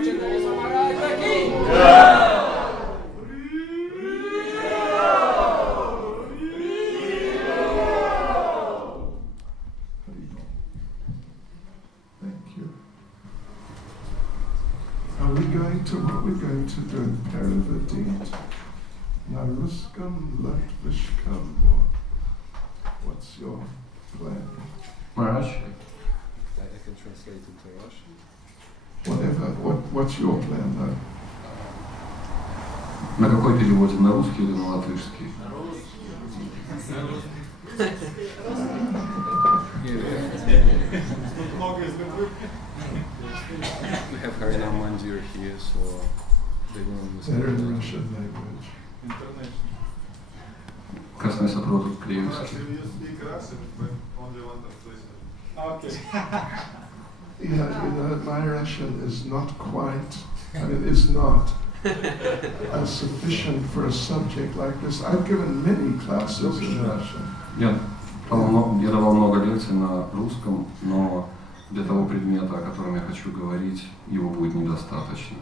What we're going to do, Paravadit, Naruskam, Latvishkam, what's your plan? Maharaj? I can translate into Russian. Whatever, what's your plan though? На какой переводим? На русский или на латышский? We have Harina Mandir here, so they don't understand. Better in Russian language. Красный сопро тут кривится. Okay. Yeah, my Russian is not quite, is not sufficient for a subject like this. I've given many classes in Russian. Я давал много лекций на русском, но для того предмета, о котором я хочу говорить, его будет недостаточно.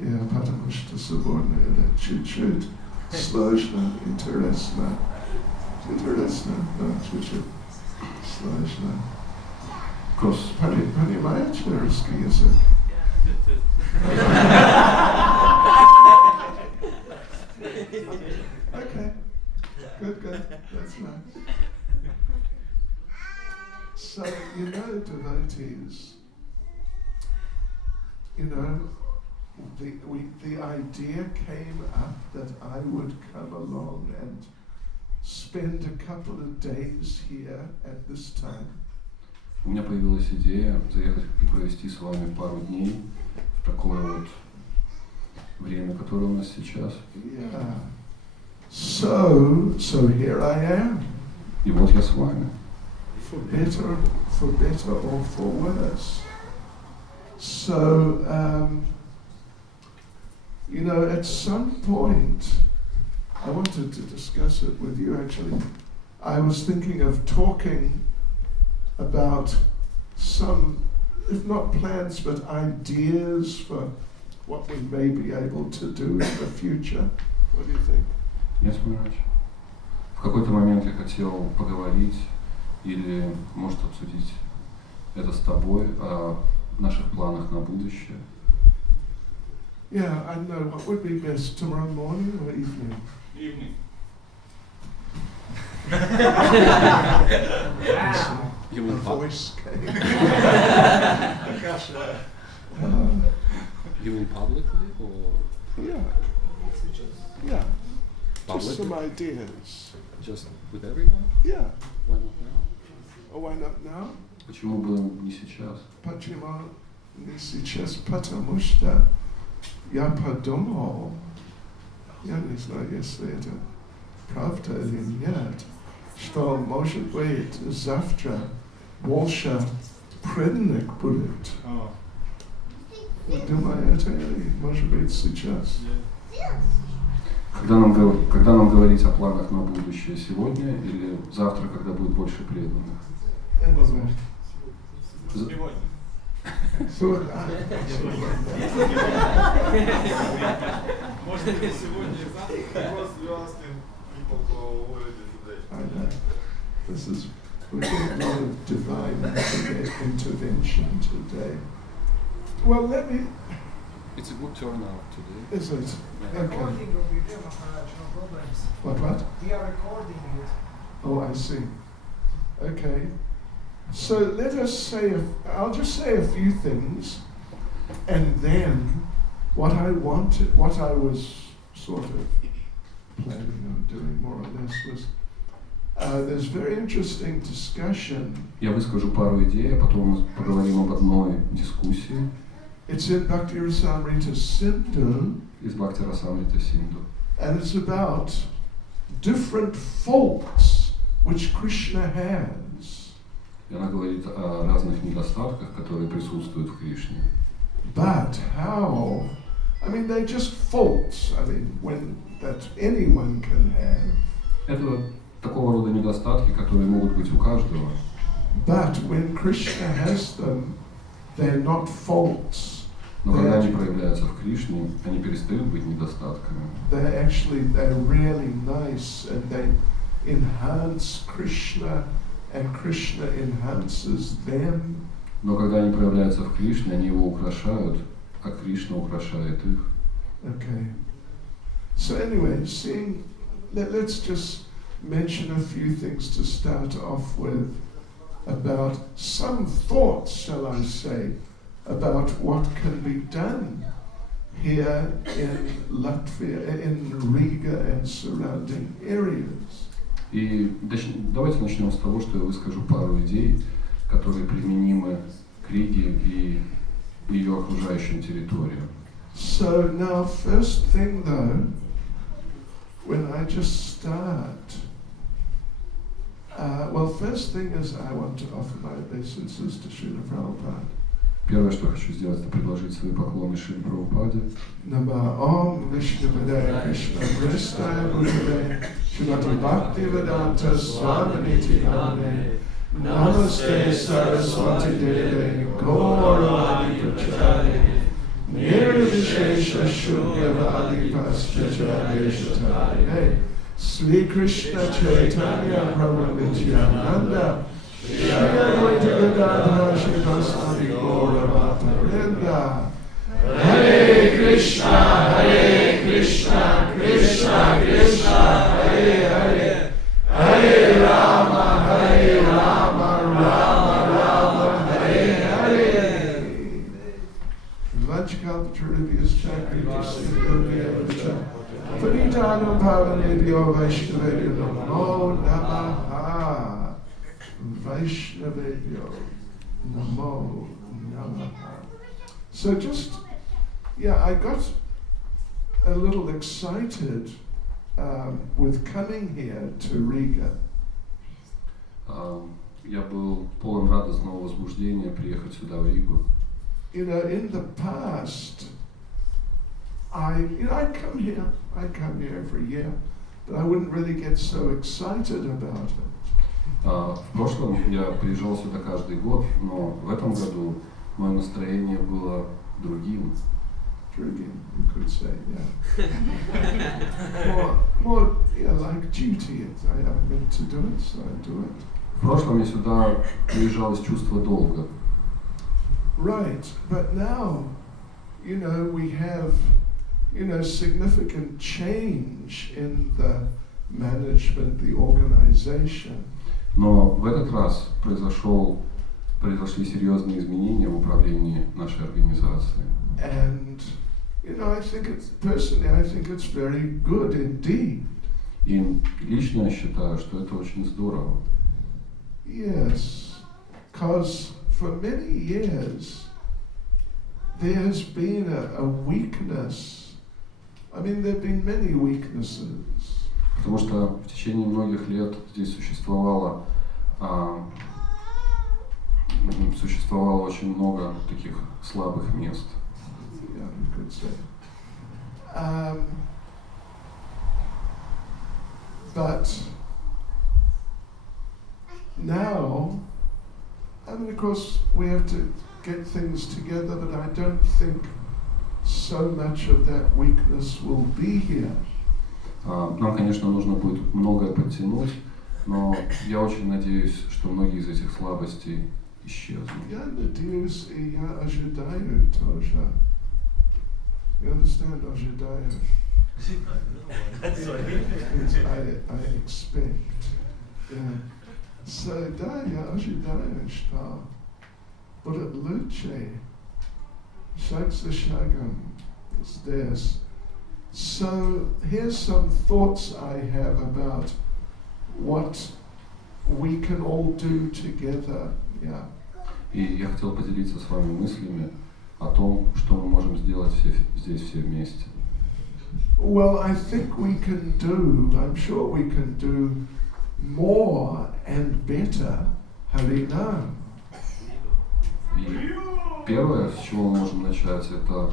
Yeah, потому что сегодня это чуть-чуть сложно, интересно, да, чуть-чуть сложно. Понимаете русский язык? Okay, good, that's nice. So, devotees, the idea came up that I would come along and spend a couple of days here at this time. У меня появилась идея заехать и провести с вами пару дней в такое вот время, которое у нас сейчас. Yeah. So here I am. И вот я с вами. For better or for worse. So, at some point, I wanted to discuss it with you actually. I was thinking of talking about some, if not plans, but ideas for what we may be able to do in the future. What do you think? Yes, Maharaj. В какой-то момент я хотел поговорить или, может, обсудить это с тобой о наших планах на будущее. Yeah, I know. What would be best, tomorrow morning or evening? Evening. You mean voice came. You mean publicly or? Yeah. Public? Just some ideas. Just with everyone? Yeah. Why not now? Oh, why not now? Почему бы не сейчас? Почему не сейчас? Потому что я подумал, я не знаю, если это правда или нет, что, может быть, завтра больше преданных будет. Вы думаете, или, может быть, сейчас? Когда нам говорить о планах на будущее, сегодня или завтра, когда будет больше преданных? Возможно. Сегодня. Может быть, сегодня и завтра. I know. We're getting a lot of divine intervention today. Well, let me... It's a good turnout today. Is it? Yeah. Okay. Recording will be there, Maharaj, no problems. What? We are recording it. Oh, I see. Okay. So let us say, I'll just say a few things, and then what I was sort of planning on doing more or less was, there's very interesting discussion. Я выскажу пару идей, а потом поговорим об одной дискуссии. It's in Bhakti Rasamrita Sindhu. Из Бхакти Расамрита Синду. And it's about different faults which Krishna has. И она говорит о разных недостатках, которые присутствуют в Кришне. But how? They're just faults. That anyone can have. Это такого рода недостатки, которые могут быть у каждого. But when Krishna has them, they're not faults. Но когда они проявляются в Кришне, они перестают быть недостатками. They're really nice, and they enhance Krishna, and Krishna enhances them. Но когда они проявляются в Кришне, они его украшают, а Кришна украшает их. Okay. So anyway, let's just mention a few things to start off with about some thoughts, shall I say, about what can be done here in Latvia, in Riga and surrounding areas. И давайте начнем с того, что я выскажу пару идей, которые применимы к Риге и ее окружающим территориям. So now, first thing though, when I just start, first thing is I want to offer my obeisances to Srila Prabhupada. Первое, что я хочу сделать, это предложить свои поклоны Шриле Прабхупаде. Nama Om Vishnuvadaya Krishna Prestaya Bhutale Srimati Bhakti Čaitanja Svāmī Namaste Saraswati Deve Gauravani Pracharine Nirvishesha Shunyavadi Paschachareshataye Sri Krishna Chaitanya Prabhu Nityananda Shri Advaita Gadadhara Srivasadi Gauravata Vrinda Hare Krishna, Krishna Krishna, Hare Hare, Hare Rama, Rama Rama, Hare Hare. Vajkalpatarubhyas Chakrivasya Panitanam Bhavanebhyo Vaishnavebhyo Namo Namaha. Vaishnavebhyo Namo Namaha. So I got a little excited with coming here to Riga. Я был полон радостного возбуждения приехать сюда, в Ригу. You know, in the past, I come here every year, but I wouldn't really get so excited about it. В прошлом я приезжал сюда каждый год, но в этом году мое настроение было другим. You could say, yeah. more, like duty. I am meant to do it, so I do it. В прошлом я сюда приезжал из чувства долга. Right, but now, we have, significant change in the management, the organization. Но в этот раз произошли серьезные изменения в управлении нашей организацией. And I think it's very good indeed. И лично я считаю, что это очень здорово. Yes, because for many years there has been a weakness. I mean, there have been many weaknesses. Потому что в течение многих лет здесь существовало очень много таких слабых мест. Yeah, you could say. But now, of course, we have to get things together, but I don't think so much of that weakness will be here. Нам, конечно, нужно будет многое подтянуть, но я очень надеюсь, что многие из этих слабостей исчезнут. Я надеюсь, и я ожидаю тоже. You understand, ожидаю? I expect. Yeah. So, да, я ожидаю, что будет лучше шаг за шагом здесь. So, here's some thoughts I have about what we can all do together. Yeah. И я хотел поделиться с вами мыслями о том, что мы можем сделать здесь все вместе. Well, I think I'm sure we can do more and better Harinam. И первое, с чего мы можем начать, это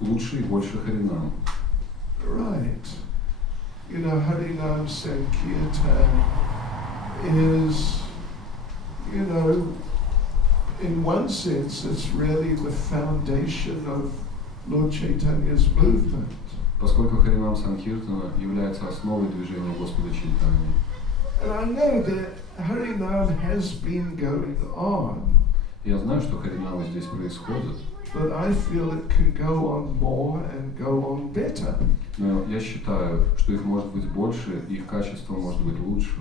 лучше и больше Харинам. Right. Harinam Sankirtan is, in one sense, it's really the foundation of Lord Chaitanya's movement. Поскольку Харинам Санкиртана является основой движения Господа Чайтаньи. And I know that Harinam has been going on. Я знаю, что Харинамы здесь происходят. But I feel it can go on more and go on better. Но я считаю, что их может быть больше, и их качество может быть лучше.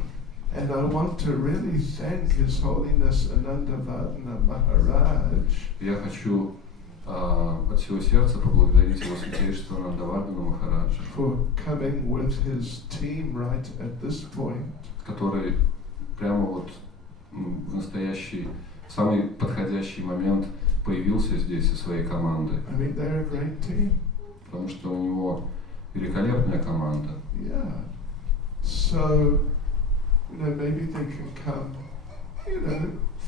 And I want to really thank His Holiness Anandavadana Maharaj. Я хочу от всего сердца поблагодарить его святейшество Анандавардана Махараджа, For coming with his team right at this point. который прямо вот в настоящий, самый подходящий момент появился здесь со своей командой. I mean, they're a great team. Потому что у него великолепная команда. Yeah. So, maybe they can come,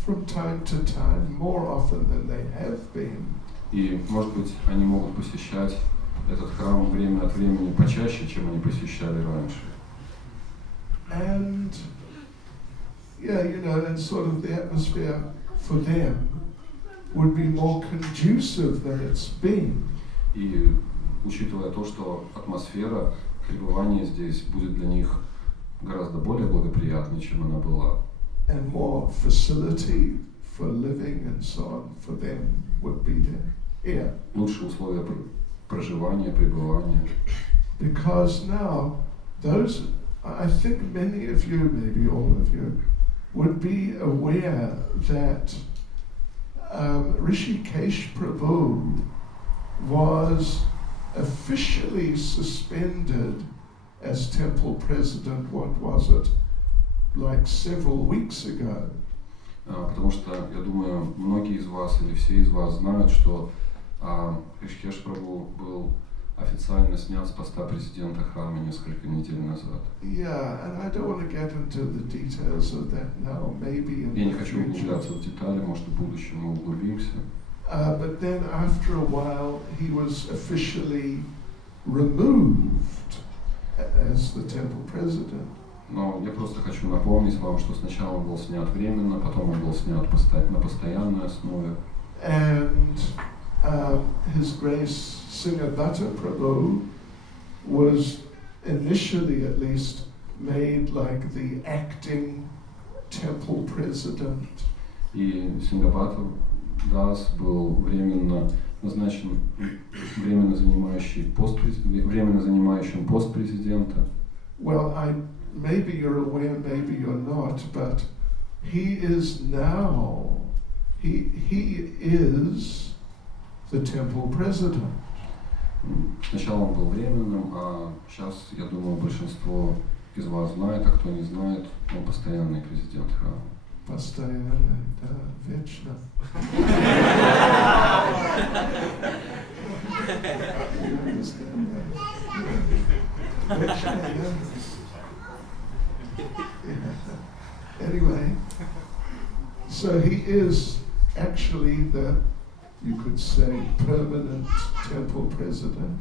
from time to time, more often than they have been. И, может быть, они могут посещать этот храм время от времени почаще, чем они посещали раньше. And, and sort of the atmosphere for them would be more conducive than it's been. И, учитывая то, что атмосфера пребывания здесь будет для них гораздо более благоприятной, чем она была. And more facility for living and so on for them would be there. Yeah. Лучшие условия проживания, пребывания. Because now, I think many of you, maybe all of you, would be aware that Rishikesh Prabhu was officially suspended as temple president, what was it, like several weeks ago. Потому что, я думаю, многие из вас или все из вас знают, что Ришикеш Прабху был официально снят с поста президента храма несколько недель назад. Yeah, and I don't want to get into the details of that now. Maybe in Я не the хочу углубляться в детали, может, в будущем мы углубимся. But then after a while, he was officially removed as the temple president. Но я просто хочу напомнить вам, что сначала он был снят временно, потом он был снят на постоянной основе. And His Grace Singhabhata Prabhu was initially at least made like the acting temple president. И Сингабхата Дас был временно назначен, временно занимающим пост президента. Well, maybe you're aware, maybe you're not, but he is now, he is the temple president. Сначала он был временным, а сейчас, я думаю, большинство из вас знает, а кто не знает, он постоянный президент храма. Постоянный, да, вечно. You understand that? Вечно, yeah. Anyway, so he is actually you could say, permanent temple president.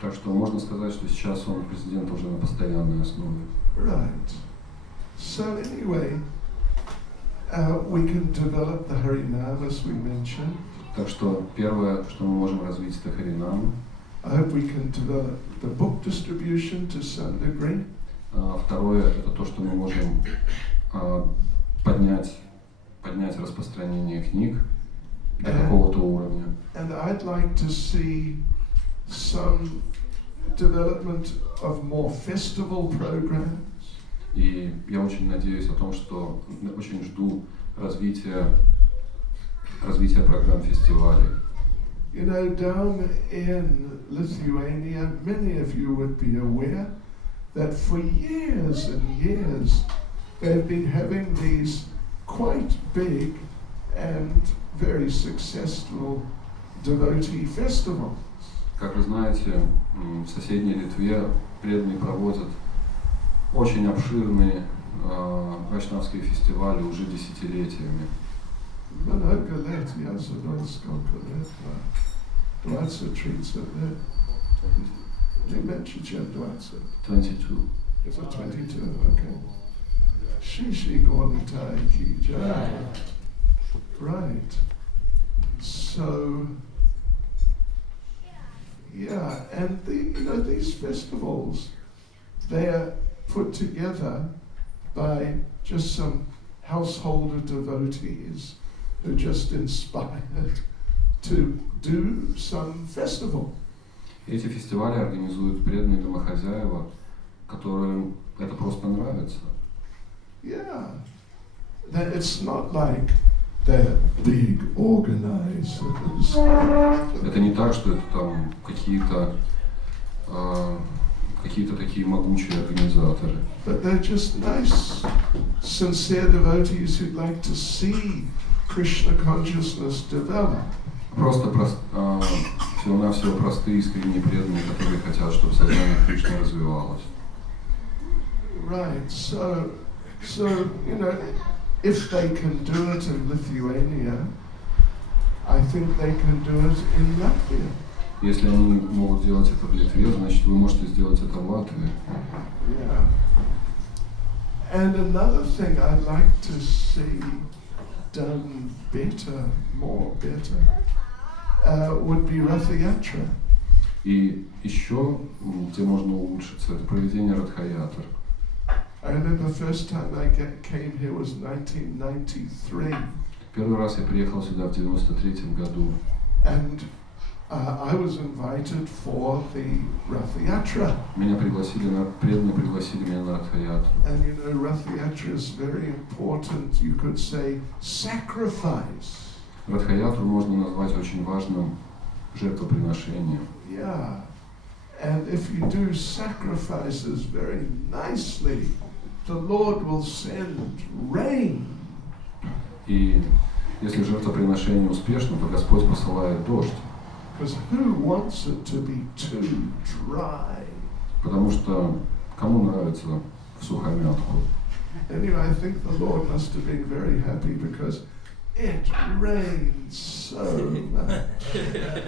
Так что можно сказать, что сейчас он президент уже на постоянной основе. Right. So anyway, we can develop the Harinam as we mentioned. Так что первое, что мы можем развить, это Харинам. I hope we can develop the book distribution to some degree. Второе, это то, что мы можем поднять распространение книг до какого-то уровня. And I'd like to see some development of more festival programs. И я очень надеюсь о том, что очень жду развития программ фестивалей. Down in Lithuania, many of you would be aware that for years and years they've been having these quite big and very successful devotee festivals. Как вы знаете, в соседней Литве преданные проводят очень обширные вайшнавские фестивали уже десятилетиями. Много лет я забыл, сколько лет. 20, 30 лет. Не меньше, чем 20. 22. Is it 22? Okay. Shri Shri Gaura Nitai Ki Jai. Right. So, yeah, and these festivals, they're put together by just some householder devotees who just inspired to do some festival. Эти фестивали организуют преданные домохозяева, которым это просто нравится. Yeah. That it's not like they're big organizers. Это не так, что это там какие-то такие могучие организаторы. But they're just nice, sincere devotees who'd like to see Krishna consciousness develop. Просто всего-навсего простые, искренние преданные, которые хотят, чтобы сознание Кришны развивалось. Right, so if they can do it in Lithuania, I think they can do it in Latvia. Если они могут делать это в Литве, значит вы можете сделать это в Латвии. Yeah. And another thing I'd like to see done better, more better, would be Ratha Yatra. И еще, где можно улучшиться, это проведение Радха-ятр. I remember the first time I came here was 1993. Первый раз я приехал сюда в 93-м году. And I was invited for the Ratha Yatra. Преданные пригласили меня на Радха-ятру. And Ratha Yatra is very important, you could say, sacrifice. Радха-ятру можно назвать очень важным жертвоприношением. Yeah. And if you do sacrifices very nicely, the Lord will send rain. И если жертвоприношение успешно, то Господь посылает дождь. Because who wants it to be too dry? Потому что кому нравится в сухомятку? Anyway, I think the Lord must have been very happy because it rained so much.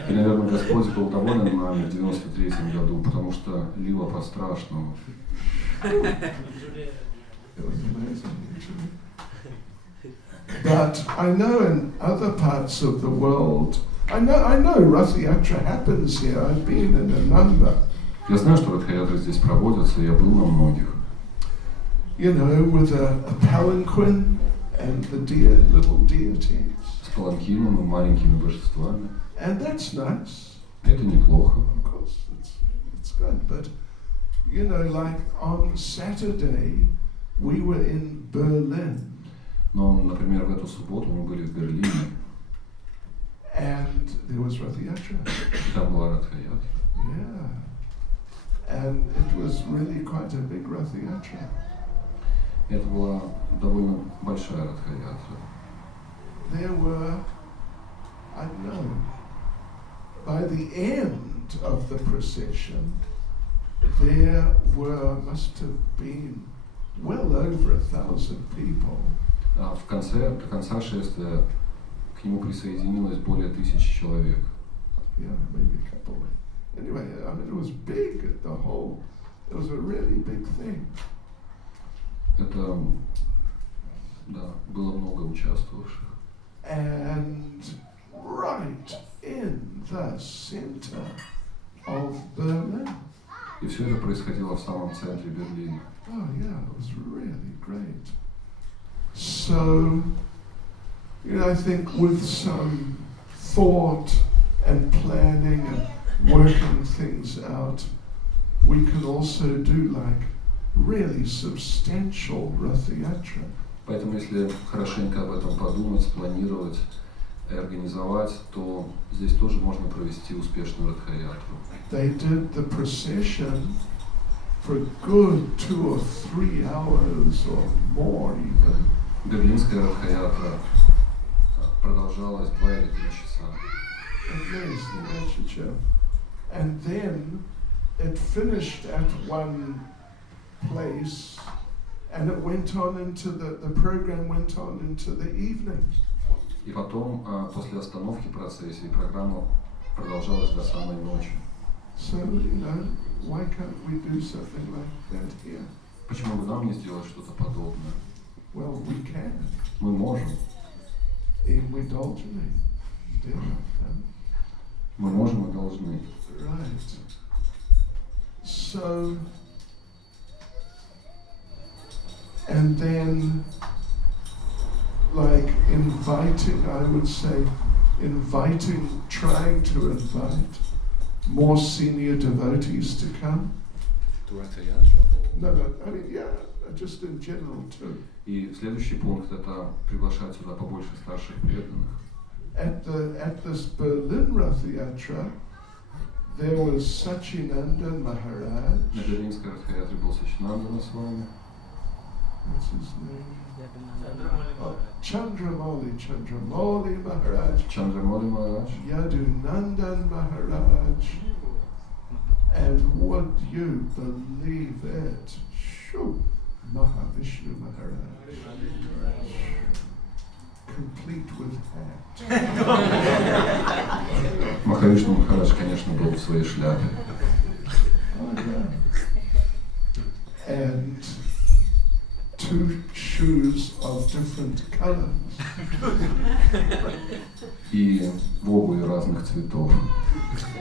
И, наверное, Господь был доволен нами в 93-м году, потому что лило по-страшному. It was amazing, actually. But I know in other parts of the world, I know Ratha Yatra happens here. I've been in a number. Я знаю, что Радха-ятры здесь проводятся, я был на многих. With a palanquin and the little deities. С паланкином и маленькими божествами. And that's nice. Это неплохо. Of course, it's good. But, like on Saturday, we were in Berlin. Но, например, в эту субботу мы были в Берлине. And there was Ratha Yatra. Там была Радха-ятра. Yeah. And it was really quite a big Ratha Yatra. Это была довольно большая Радха-ятра. There were, I don't know, by the end of the procession, there must have been well over 1,000 people. А до конца шествия к нему присоединилось более 1000 человек. Yeah, maybe a couple. Anyway, it was big at the whole. It was a really big thing. Это, да, было много участвовавших. And right in the center of Berlin. И все это происходило в самом центре Берлина. Oh yeah, it was really great. So, I think with some thought and planning and working things out, we can also do like really substantial Ratha Yatra. Поэтому, если хорошенько об этом подумать, спланировать и организовать, то здесь тоже можно провести успешную Радха-ятру. They did the procession for a good 2 or 3 hours or more even. Берлинская Радха-ятра продолжалась 2 или 3 часа. Amazing. And then it finished at one place, and it went on into the program went on into the evening. И потом, после остановки процессии, программа продолжалась до самой ночи. So, why can't we do something like that here? Почему бы нам не сделать что-то подобное? Well, we can. Мы можем. И мы должны делать, да? Мы можем и должны. Right. So, and then, like inviting, I would say, trying to invite more senior devotees to come. To Ratha-yatra? No, I mean, yeah, just in general too. И следующий пункт — это приглашать сюда побольше старших преданных. At this Berlin Ratha-yatra, there was Sachinandan Maharaj. На Берлинской Радха-ятре был Сачинандана Свами. What's his name? Oh, Chandramoli Maharaj. Чандрамоли Махарадж. Yadunandan Maharaj. And would you believe it? Shoo, Mahavishnu Maharaj. Complete with hat. Махавишну Махарадж, конечно, был в своей шляпе. Oh, yeah. And 2 shoes of different colors. И в обуви разных цветов.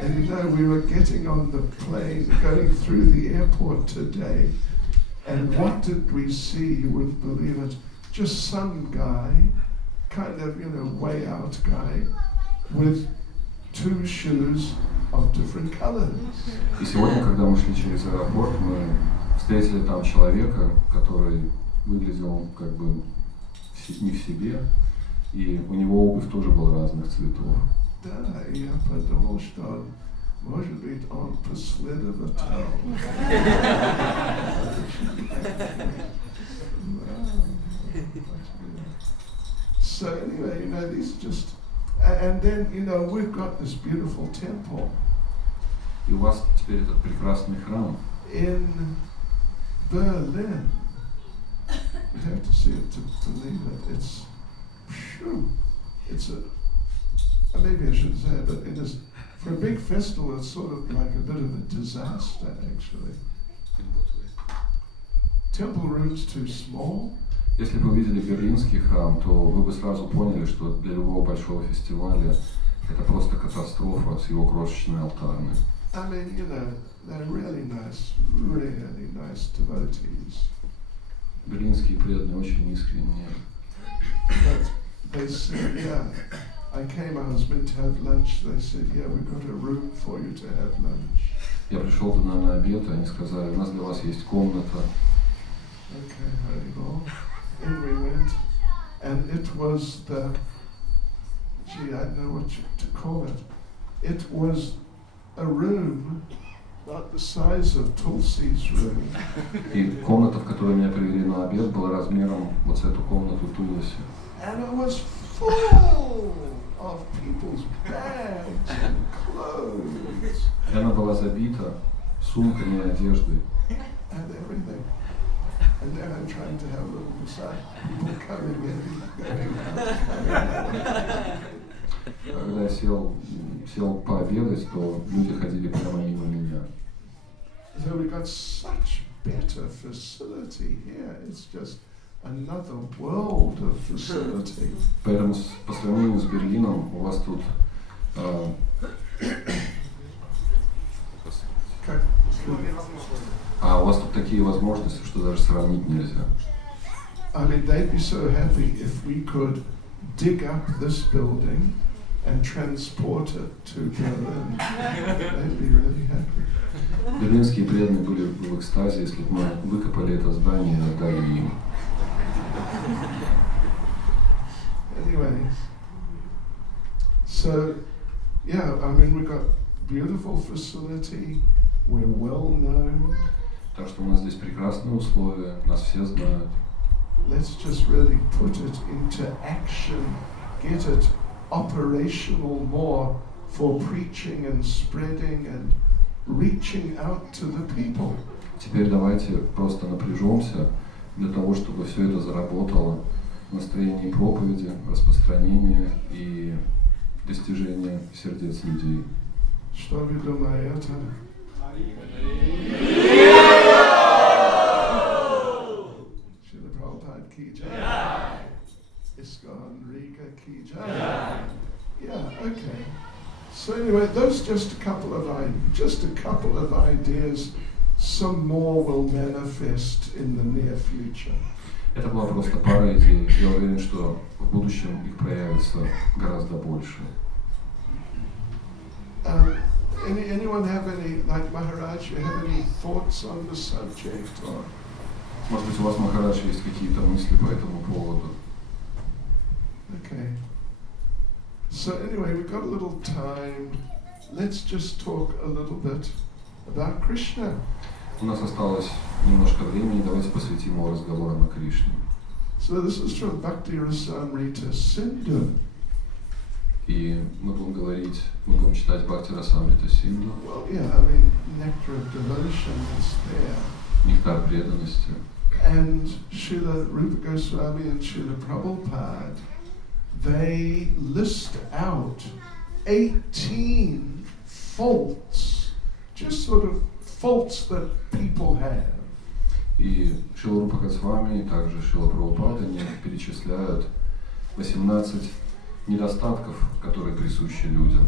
And you know, we were getting on the plane, going through the airport today, and what did we see? You wouldn't believe it. Just some guy, kind of, way out guy, with 2 shoes of different colors. И сегодня, когда мы шли через аэропорт, мы встретили там человека, который выглядел как бы не в себе, и у него обувь тоже была разных цветов. Да, я подумал, что, может быть, он последователь. So anyway, these just, and then, we've got this beautiful temple. И у вас теперь этот прекрасный храм. In Berlin. You have to see it to believe it. It's, maybe I shouldn't say it, but it is, for a big festival, it's sort of like a bit of a disaster, actually. In what way? Temple room's too small. Если бы вы видели берлинский храм, то вы бы сразу поняли, что для любого большого фестиваля это просто катастрофа с его крошечной алтарной. I mean, they're really nice devotees. Берлинские преданные очень искренние. But they said, I was meant to have lunch. They said, we've got a room for you to have lunch. Я пришел туда на обед, и они сказали, у нас для вас есть комната. Okay, Haribol. In we went, and it was I don't know what to call it. It was a room about the size of Tulsi's room. И комната, в которой меня привели на обед, была размером вот с эту комнату Тулси. And it was full of people's bags and clothes. И она была забита сумками и одеждой. And everything. And then I'm trying to have a little beside people coming in. Когда я сел пообедать, то люди ходили прямо мимо меня. So we got such better facility here. It's just another world of facility. Поэтому по сравнению с Берлином у вас тут у вас тут такие возможности, что даже сравнить нельзя. I mean, they'd be so happy if we could dig up this building and transport it to Berlin. They'd be really happy. Берлинские преданные были в экстазе, если бы мы выкопали это здание и отдали им. Anyway, so I mean, we've got beautiful facility. We're well known. Так что у нас здесь прекрасные условия, нас все знают. Let's just really put it into action, get it operational more for preaching and spreading and reaching out to the people. Теперь давайте просто напряжемся для того, чтобы все это заработало в настроении проповеди, распространения и достижения сердец людей. Что вы думаете? ISKCON, Riga, ki jai. Yeah, okay. So anyway, those just a couple of ideas. Some more will manifest in the near future. Это была просто пара идей. Я уверен, что в будущем их проявится гораздо больше. Anyone have any, like Maharaj, you have any thoughts on the subject? Or? Может быть, у вас, Махарадж, есть какие-то мысли по этому поводу? Okay. So anyway, we've got a little time. Let's just talk a little bit about Krishna. У нас осталось немножко времени, давайте посвятим его разговорам о Кришне. So this is from Bhakti Rasamrita Sindhu. И мы будем читать Бхакти Расамрита Синду. Well, yeah, I mean, nectar of devotion is there. Нектар преданности. And Srila Rupa Goswami and Srila Prabhupada, they list out 18 faults, just sort of faults that people have. И Шрила Рупа Госвами и также Шрила Прабхупада они перечисляют 18 недостатков, которые присущи людям.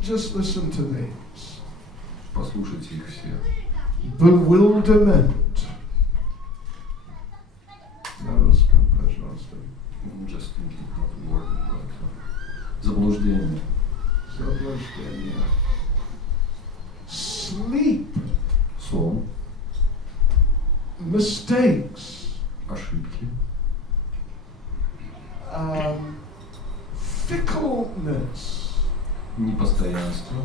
Just listen to these. Послушайте их все. Bewilderment. Just thinking how to word it, but заблуждение. Sleep. Сон. Mistakes. Ошибки. Fickleness. Непостоянство.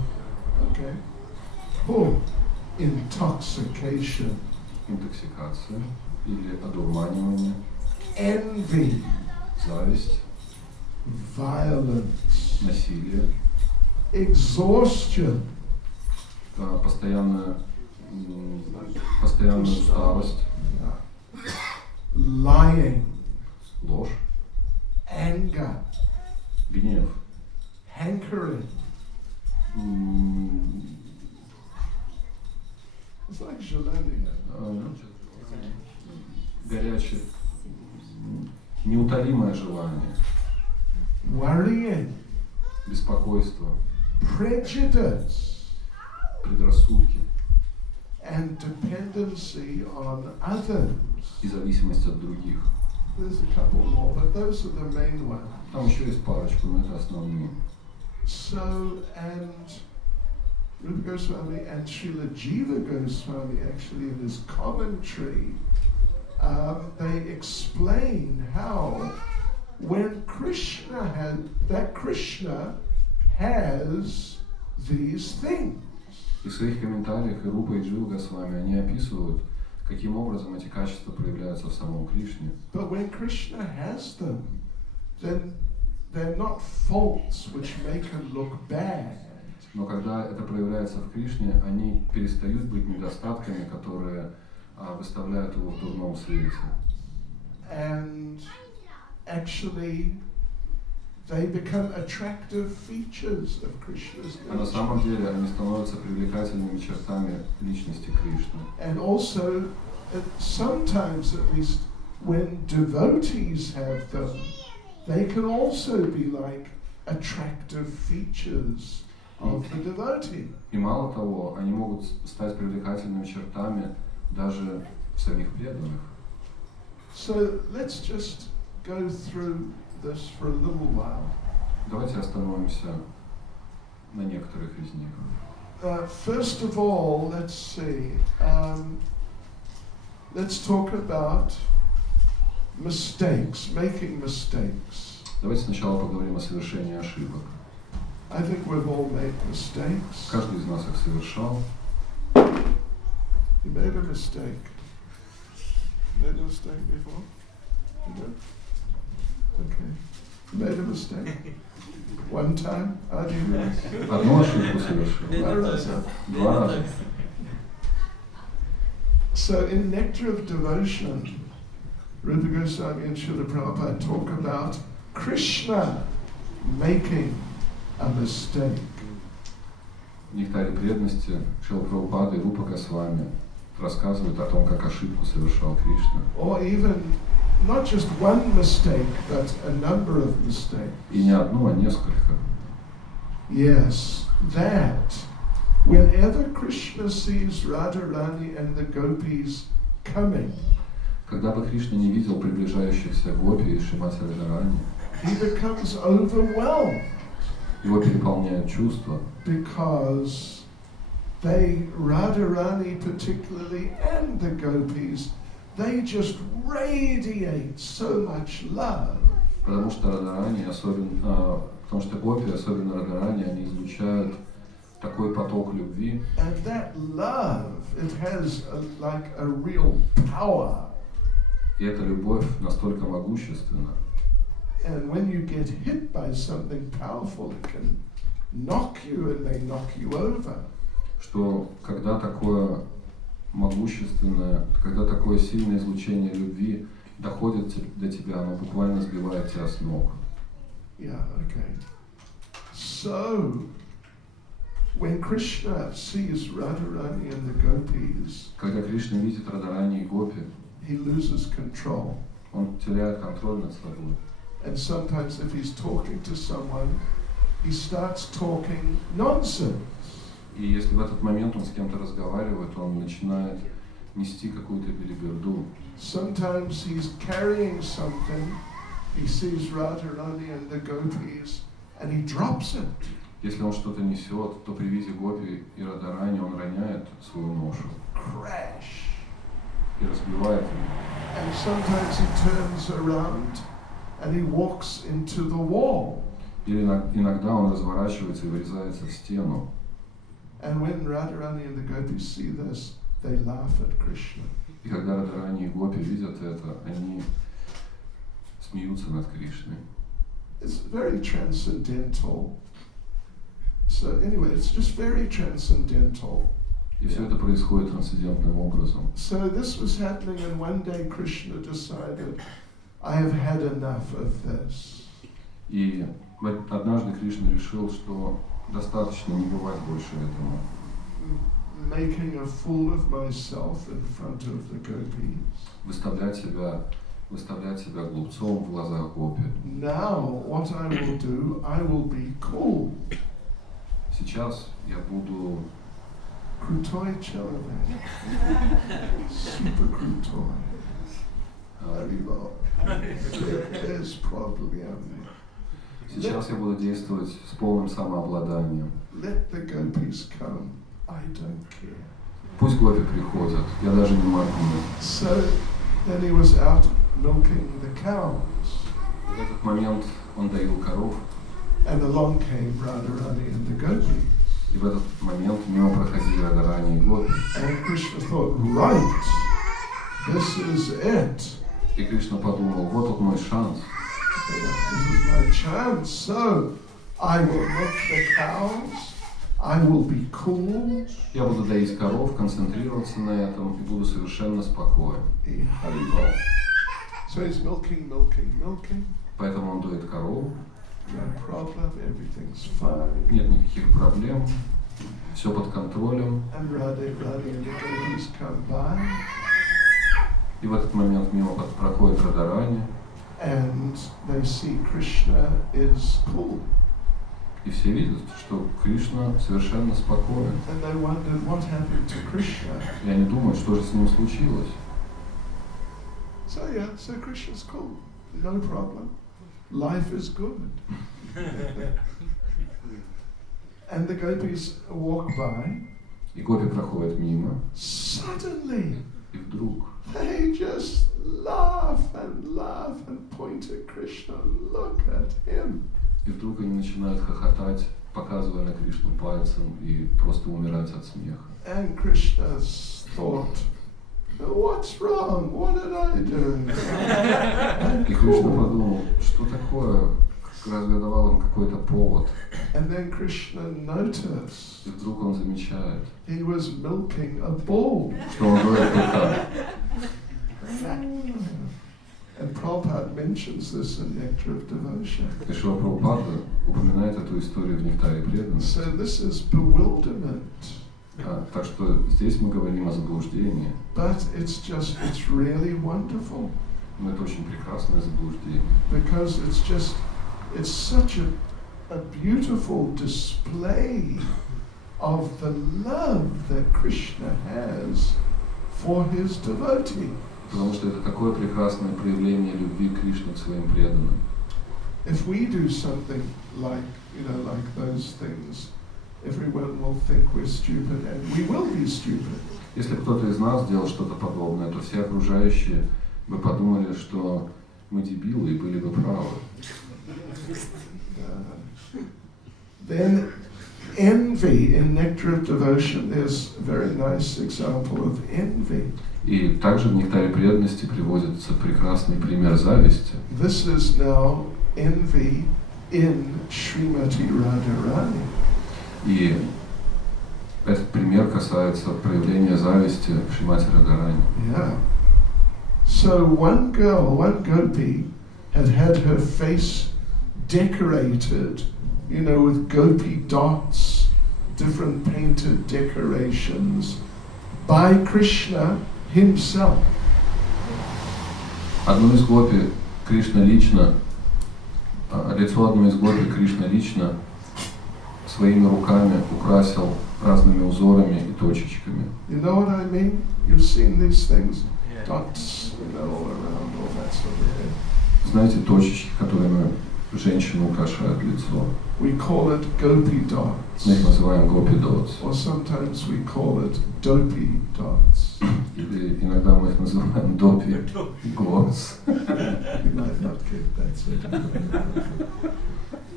Okay. Oh, intoxication. Интоксикация или одурманивание. Envy. Зависть. Violence. Насилие. Exhaustion. Постоянная усталость. Lying. Ложь. Anger. Гнев. Hankering. It's like желание. Горячее. Неутолимое желание. Worrying. Беспокойство. Prejudice. Предрассудки. And dependency on others. И зависимость от других. There's a couple more, but those are the main ones. Там еще есть парочку, но это основные. So, and Rupa Goswami and Srila Jiva Goswami actually in his commentary, they explain how when Krishna has these things. И в своих комментариях и Рупа и Джива Госвами они описывают, каким образом эти качества проявляются в самом Кришне. But when Krishna has them, then they're not faults which make him look bad. Но когда это проявляется в Кришне, они перестают быть недостатками, которые выставляют его в дурном свете. And actually, they become attractive features of Krishna's А на nature. самом деле они становятся привлекательными чертами личности Кришны. And also, sometimes at least, when devotees have them, they can also be like attractive features of the devotee. И мало того, они могут стать привлекательными чертами даже в самих преданных. So let's just go through this for a little while. Давайте остановимся на некоторых из них. First of all, let's see. Let's talk about mistakes, making mistakes. Давайте сначала поговорим о совершении ошибок. I think we've all made mistakes. Каждый из нас их совершал. You made a mistake. Made a mistake before? You did? Okay. You made a mistake. One time? Одну ошибку совершил. Два раза. So in Nectar of Devotion, Rupa Goswami and Srila Prabhupada talk about Krishna making a mistake. В Нектаре преданности Шрила Прабхупада и Рупа Госвами рассказывают о том, как ошибку совершал Кришна. Or even not just one mistake, but a number of mistakes. И не одну, а несколько. Yes, that whenever Krishna sees Radharani and the gopis coming, Когда бы Кришна не видел приближающихся гопи и Шримати Радхарани, he becomes overwhelmed его переполняют чувства, because they, Radharani particularly, and the gopis, they just radiate so much love. потому что Радхарани, потому что гопи, особенно Радхарани, они излучают такой поток любви, And that love, it has like a real power. и эта любовь настолько могущественна. And when you get hit by something powerful, it can knock you and may knock you over. Что когда такое могущественное, когда такое сильное излучение любви доходит до тебя, оно буквально сбивает тебя с ног. Yeah, okay. So, when Krishna sees Radharani and the gopis, Когда Кришна видит Радхарани и гопи, he loses control. он теряет контроль над собой. And sometimes if he's talking to someone, he starts talking nonsense. И если в этот момент он с кем-то разговаривает, он начинает нести какую-то белиберду. Sometimes he's carrying something, he sees Radharani and the gopis, and he drops it. Если он что-то несет, то при виде гопи и Радхарани он роняет свою ношу Crash. и разбивает ее. And sometimes he turns around and he walks into the wall. Или иногда он разворачивается и врезается в стену. And when Radharani and the gopis see this, they laugh at Krishna. И когда Радхарани и гопи видят это, они смеются над Кришной. It's very transcendental. So anyway, it's just very transcendental. И все это происходит трансцендентным образом. So this was happening, and one day Krishna decided, I have had enough of this. И однажды Кришна решил, что достаточно не бывать больше этому. Making a fool of myself in front of the gopis. Выставлять себя глупцом в глазах гопи. Now what I will do, I will be cool. Сейчас я буду Krutoy Chelove. Super Krutoy. Haribo. There's problem. Сейчас я буду действовать с полным самообладанием. Let the gopis come. I don't care. Пусть гопи приходят, я даже не моргну. So then he was out milking the cows. В этот момент он доил коров, And along came Radharani and the gopis. и в этот момент мимо проходили Радхарани и гопи. And Krishna thought, right, this is it. И Кришна подумал, вот тут мой шанс. This is my chance. So I will milk the cows. I will be cool. Я буду доить коров, концентрироваться на этом и буду совершенно спокоен. So he's milking. Поэтому он доит корову. No problem, everything's fine. Нет никаких проблем, все под контролем. And Radhe and the gopis come by. И в этот момент мимо проходит Радхарани. And they see Krishna is cool. И все видят, что Кришна совершенно спокоен. And they wondered what happened to Krishna. И они думают, что же с ним случилось. So Krishna's cool. No problem. Life is good. And the gopis walk by. И гопи проходят мимо. Suddenly, И вдруг they just laugh and point at Krishna. Look at him. И вдруг они начинают хохотать, показывая на Кришну пальцем и просто умирать от смеха. And Krishna thought, what's wrong? What did I do? И Кришна подумал, что такое, разве я давал им какой-то повод? And then Krishna noticed И вдруг он замечает, he was milking a bull. что он доит быка. And Prabhupada mentions this in Nectar of Devotion. И Шрила Прабхупада упоминает эту историю в Нектаре преданности. So this is bewilderment. Так что здесь мы говорим о заблуждении. But it's really wonderful. Но это очень прекрасное заблуждение. Because it's such a beautiful display of the love that Krishna has for his devotee. Потому что это такое прекрасное проявление любви Кришны к своим преданным. If we do something like those things, everyone will think we're stupid, and we will be stupid. Если кто-то из нас сделал что-то подобное, то все окружающие бы подумали, что мы дебилы и были бы правы. Then envy in Nectar of Devotion, there's a very nice example of envy. И также в Нектаре преданности приводится прекрасный пример зависти. This is now envy in Srimati Radharani. И этот пример касается проявления зависти в Шримати Радхарани. Yeah. So one gopi had her face decorated, with gopi dots, different painted decorations, by Krishna himself. Одну из гопи Кришна лично, лицо одной из гопи Кришна лично своими руками украсил разными узорами и точечками. You know what I mean? You've seen these things, dots, all around, all that sort of thing. Знаете, точечки, которыми женщины украшают лицо. We call it gopi dots. Мы их называем гопи дотс. Or sometimes we call it dopey dots. Или иногда мы их называем допи глотс. You might not get that sort of.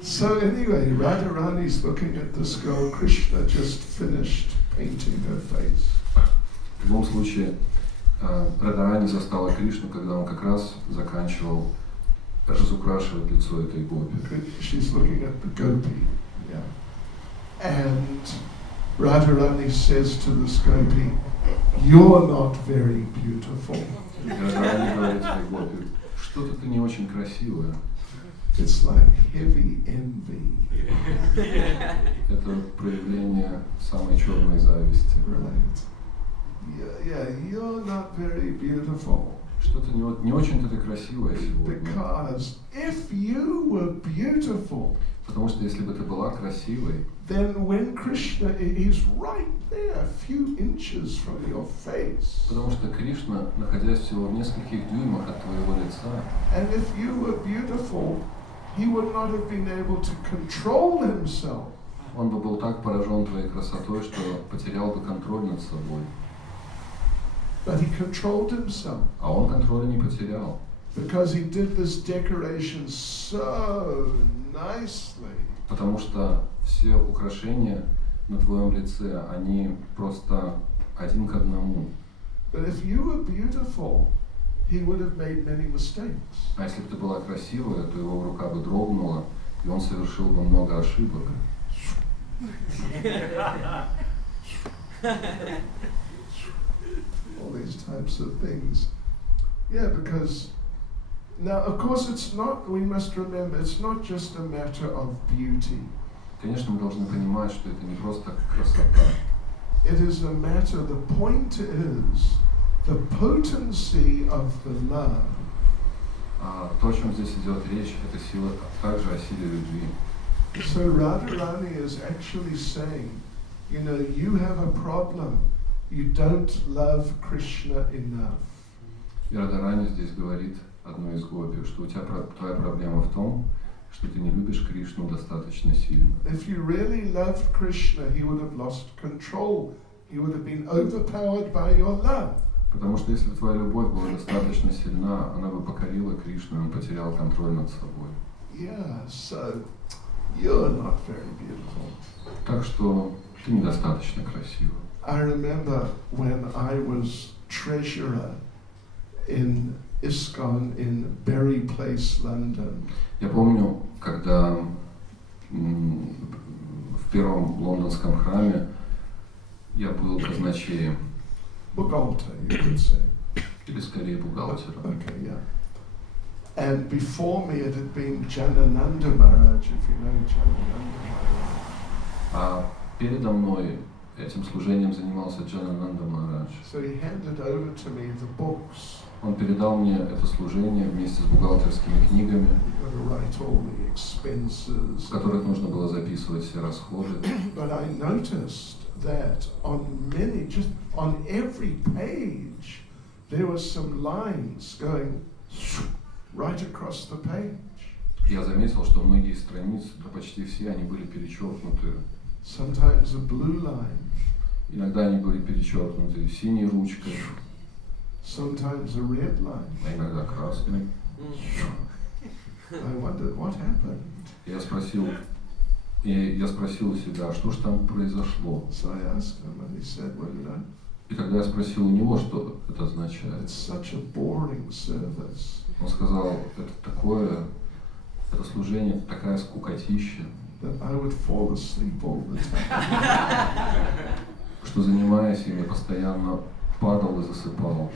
So anyway, Radharani's looking at this girl. Krishna just finished painting her face. В любом случае, Радхарани застала Кришну, когда он как раз заканчивал разукрашивать лицо этой гопи. She's looking at the gopi, yeah. And Radharani says to this gopi, "You're not very beautiful." Радхарани говорит своей гопи, что-то ты не очень красивая. It's like heavy envy. Это проявление самой черной зависти. Right. Yeah, you're not very beautiful. Что-то не очень-то ты красивая сегодня. Because if you were beautiful, потому что если бы ты была красивой, then when Krishna is right there, a few inches from your face. Потому что Кришна, находясь всего в нескольких дюймах от твоего лица, and if you were beautiful, he would not have been able to control himself. Он бы был так поражен твоей красотой, что потерял бы контроль над собой. But he controlled himself. А он контроля не потерял. Because he did this decoration so nicely. Потому что все украшения на твоем лице, они просто один к одному. But if you were beautiful, he would have made many mistakes. А если бы ты была красивая, то его рука бы дрогнула, и он совершил бы много ошибок. All these types of things. Yeah, because now, of course, we must remember, it's not just a matter of beauty. Конечно, мы должны понимать, что это не просто красота. It is a matter, the point is the potency of the love. То, о чем здесь идет речь, это сила, также о силе любви. So Radharani is actually saying, you have a problem. You don't love Krishna enough. И Радхарани здесь говорит одной из гопи, что твоя проблема в том, что ты не любишь Кришну достаточно сильно. If you really loved Krishna, he would have lost control. He would have been overpowered by your love. Потому что если твоя любовь была достаточно сильна, она бы покорила Кришну, и он потерял контроль над собой. Yeah, so you're not very beautiful. Так что ты недостаточно красива. I remember when I was treasurer in ISKCON in Berry Place, London. Я помню, когда в первом лондонском храме я был казначеем. Bughalter, you could say. Или скорее бухгалтером. Okay, yeah. And before me it had been Janananda Maharaj, if you know Janananda Maharaj. А передо мной этим служением занимался Джанананда Махарадж. So he handed over to me the books Он передал мне это служение вместе с бухгалтерскими книгами, You've got to write all the expenses. в которых нужно было записывать все расходы. But I noticed that on just on every page, there were some lines going right across the page. Я заметил, что многие страницы, да почти все, они были перечеркнуты. Sometimes a blue line, Иногда они были перечеркнуты синей ручкой, sometimes a red line. а иногда красной. I wondered what happened. Я спросил у себя, что же там произошло. So I asked him, and he said, well, you know, И когда я спросил у него, что это означает, it's such a boring service он сказал, это служение, это такая скукотища, that I would fall asleep all the time. что, занимаясь им, я постоянно падал и засыпал.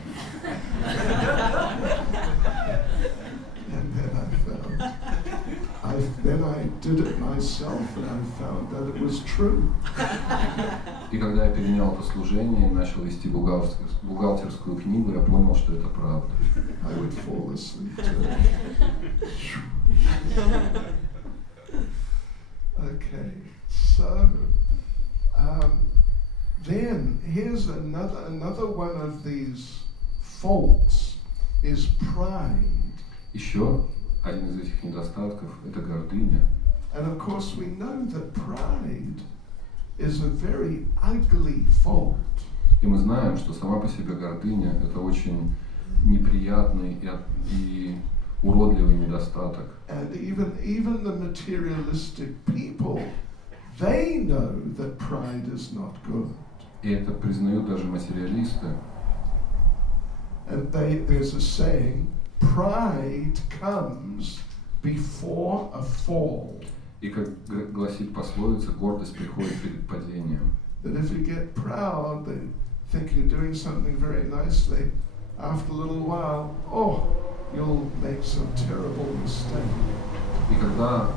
And then I did it myself, and I found that it was true. И когда я перенял это служение и начал вести бухгалтерскую книгу, я понял, что это правда. I would fall asleep too. Okay, so then here's another one of these faults is pride. Еще один из этих недостатков – это гордыня. And of course we know that pride is a very ugly fault. И мы знаем, что сама по себе гордыня – это очень неприятный и уродливый недостаток. And even the materialistic people, they know that pride is not good. И это признают даже материалисты. And there's a saying, pride comes before a fall. И как гласит пословица, гордость приходит перед падением. That if you get proud, they think you're doing something very nicely. After a little while, you'll make some terrible mistake. И когда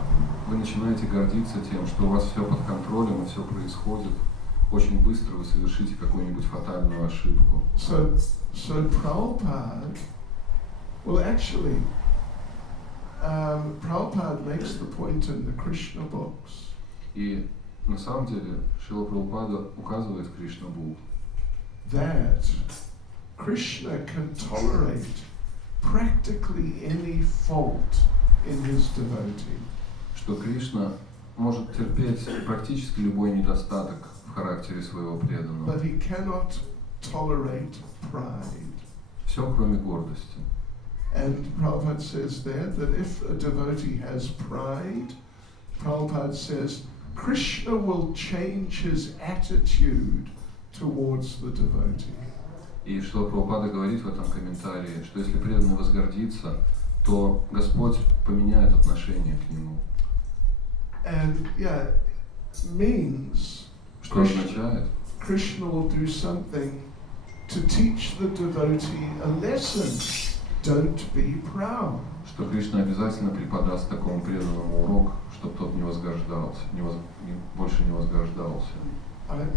вы начинаете гордиться тем, что у вас все под контролем и все происходит, очень быстро вы совершите какую-нибудь фатальную ошибку. So Prabhupada, well actually, Prabhupada makes the point in the Krishna books. И на самом деле Шрила Прабхупада указывает в Кришна Бук, that Krishna can tolerate practically any fault in his devotee. что Кришна может терпеть практически любой недостаток в характере своего преданного. But he cannot tolerate pride. Все, кроме гордости. And Prabhupada says there that if a devotee has pride, Prabhupada says, Krishna will change his attitude towards the devotee. И Шрила Прабхупада говорит в этом комментарии, что если преданный возгордится, то Господь поменяет отношение к нему. And means Что означает? Krishna will do something to teach the devotee a lesson. Don't be proud. Что Кришна обязательно преподаст такому преданному урок, чтобы тот не возгождался, больше не возгождался.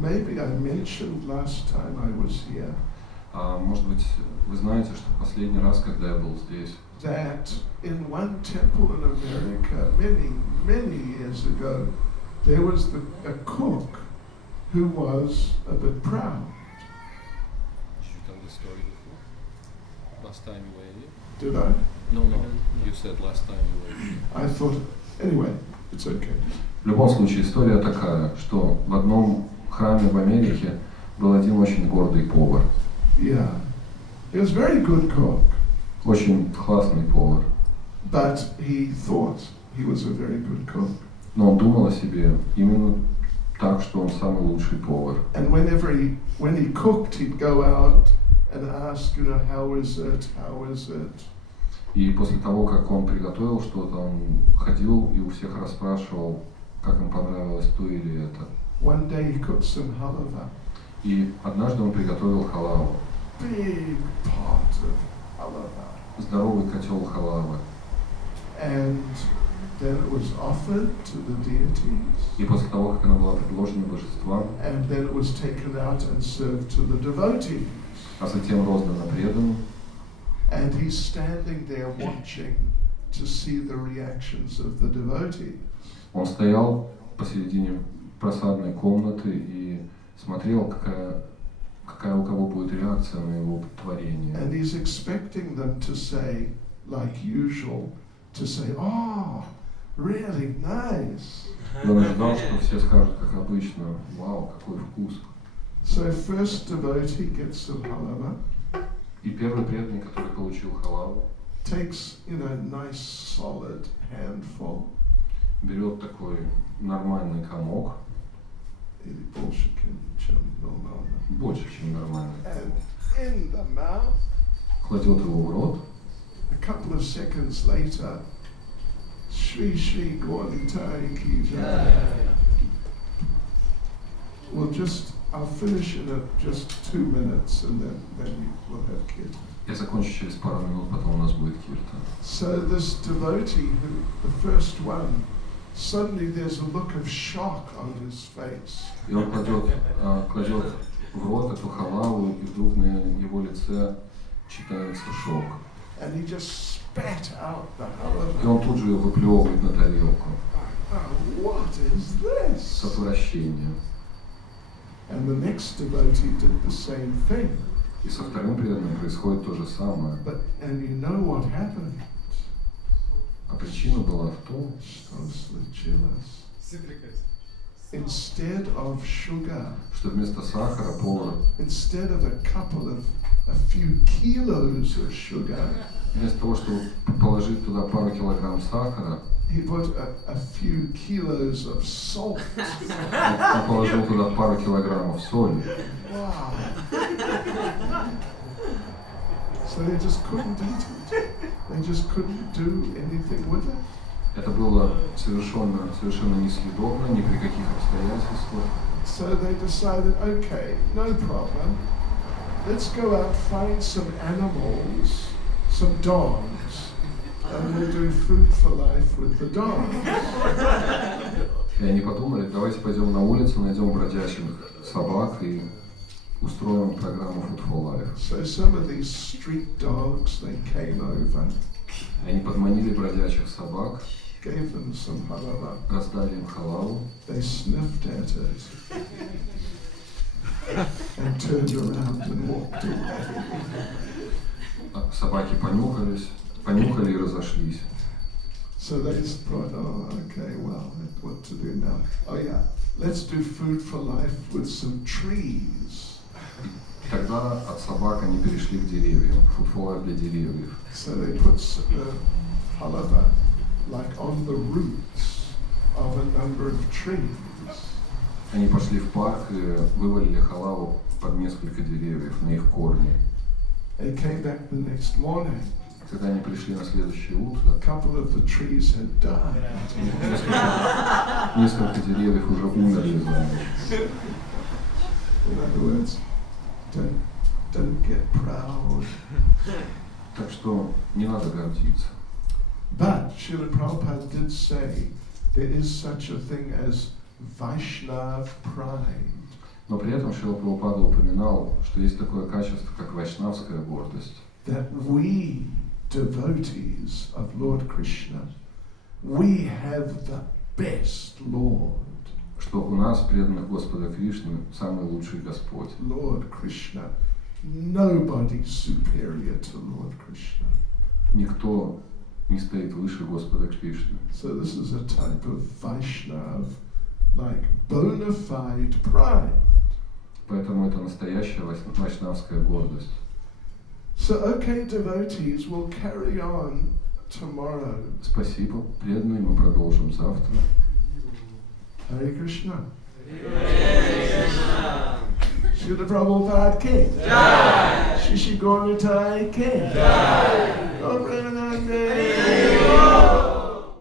Maybe I mentioned last time I was here. Может быть, вы знаете, что последний раз, когда я был здесь, that in one temple in America many years ago, there was a cook who was a bit proud. Did you tell the story before? Last time you were here? Did I? No. You said last time you were here. I thought, anyway, it's okay. В любом случае, история такая, что в одном храме в Америке был один очень гордый повар. Yeah, he was a very good cook. Очень классный повар. But he thought he was a very good cook. Но он думал о себе именно так, что он самый лучший повар. And when he cooked, he'd go out and ask, how is it? И после того, как он приготовил что-то, он ходил и у всех расспрашивал, как им понравилось то или это. One day he cooked some halava. И однажды он приготовил халаву. Big pot of halava. Здоровый котел халавы. And then it was offered to the deities. И после того, как она была предложена божествам, And then it was taken out and served to the devotees. а затем роздана преданным. And he's standing there watching to see the reactions of the devotees. Он стоял посередине просадной комнаты и смотрел, какая у кого будет реакция на его творение. And he's expecting them to say, like usual, to say, "Oh, really nice." И он ожидал, что все скажут, как обычно, вау, какой вкус. So first devotee gets some halava, И первый преданный, который получил халаву, takes, nice solid handful. берет такой нормальный комок, Или больше, чем нормально. больше, чем нормальный, And in the mouth, кладет его в рот, a couple of seconds later, Shri Shri Gauritai Ki Jai. I'll finish in just 2 minutes and then we'll have kirtan. я закончу через пару минут, потом у нас будет киртан. So this devotee, the first one, suddenly there's a look of shock on his face. И он кладет в рот эту халаву, и вдруг на его лице читается шок. And he just spat out the halava. И он тут же ее выплевывает на тарелку What is this? с отвращением. And the next devotee did the same thing. И со вторым преданным происходит то же самое. And you know what happened? А причина была в том, instead of sugar, что вместо сахара повар, instead of a few kilos of sugar, вместо того, чтобы положить туда пару килограмм сахара, he put a few kilos of salt. он положил туда пару килограммов соли. Wow. So they just couldn't eat it. They just couldn't do anything with it. Это было совершенно несъедобно, ни при каких обстоятельствах. So they decided, okay, no problem. Let's go out, find some animals, some dogs, and we'll do food for life with the dogs. И они подумали, давайте пойдем на улицу, найдем бродячих собак и устроим программу Food for Life. So some of these street dogs, they came over. Они подманили бродячих собак, gave them some halava. раздали им халаву. They sniffed at it and turned around and walked away. Собаки понюхали и разошлись. So they just thought, oh, okay, well, what to do now? Oh yeah, let's do food for life with some trees. Тогда от собак они перешли к деревьям, Food for Life для деревьев. So they put the halava like on the roots of a number of trees. Они пошли в парк и вывалили халаву под несколько деревьев, на их корни. They came back the next morning. Когда они пришли на следующее утро, A couple of the trees had died. Несколько деревьев уже умерли за ночь. In other words, don't get proud. Так что не надо гордиться. But Srila Prabhupada did say there is such a thing as Vaishnav pride. Но при этом Шрила Прабхупада упоминал, что есть такое качество, как вайшнавская гордость. That we, devotees of Lord Krishna, we have the best Lord. Что у нас, преданных Господа Кришны, самый лучший Господь. Lord Krishna, nobody superior to Lord Krishna. Никто не стоит выше Господа Кришны. So this is a type of Vaishnav, like bona fide pride. Поэтому это настоящая вайшнавская гордость. So okay, devotees, we'll carry on tomorrow. Спасибо, преданные, мы продолжим завтра. Hare Krishna. Srila Prabhupada ki Jai. Shri Gauritai ki Jai.